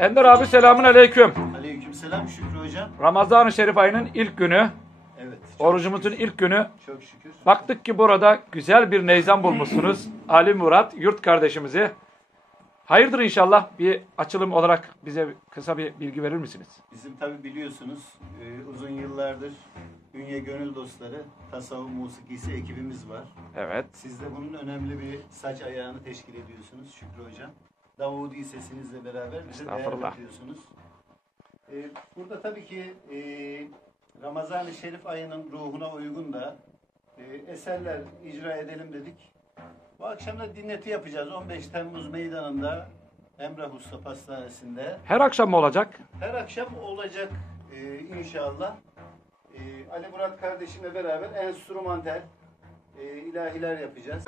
Ender abi selamun aleyküm. Aleykümselam Şükrü hocam. Ramazan-ı Şerif ayının ilk günü. Evet. Orucumuzun ilk günü. Çok şükür. Baktık ki burada güzel bir neyzan bulmuşsunuz. Ali Murat yurt kardeşimizi. Hayırdır inşallah, bir açılım olarak bize kısa bir bilgi verir misiniz? Bizim tabi biliyorsunuz uzun yıllardır Ünye Gönül Dostları Tasavvuf Musikisi ekibimiz var. Evet. Siz de bunun önemli bir saç ayağını teşkil ediyorsunuz Şükrü hocam. Davudi sesinizle beraber bize değer katıyorsunuz. Burada tabii ki Ramazan-ı Şerif ayının ruhuna uygun da eserler icra edelim dedik. Bu akşam da dinleti yapacağız 15 Temmuz Meydanı'nda Emrah Usta Pastanesi'nde. Her akşam mı olacak? Her akşam olacak inşallah. Ali Murat kardeşimle beraber enstrümantal ilahiler yapacağız.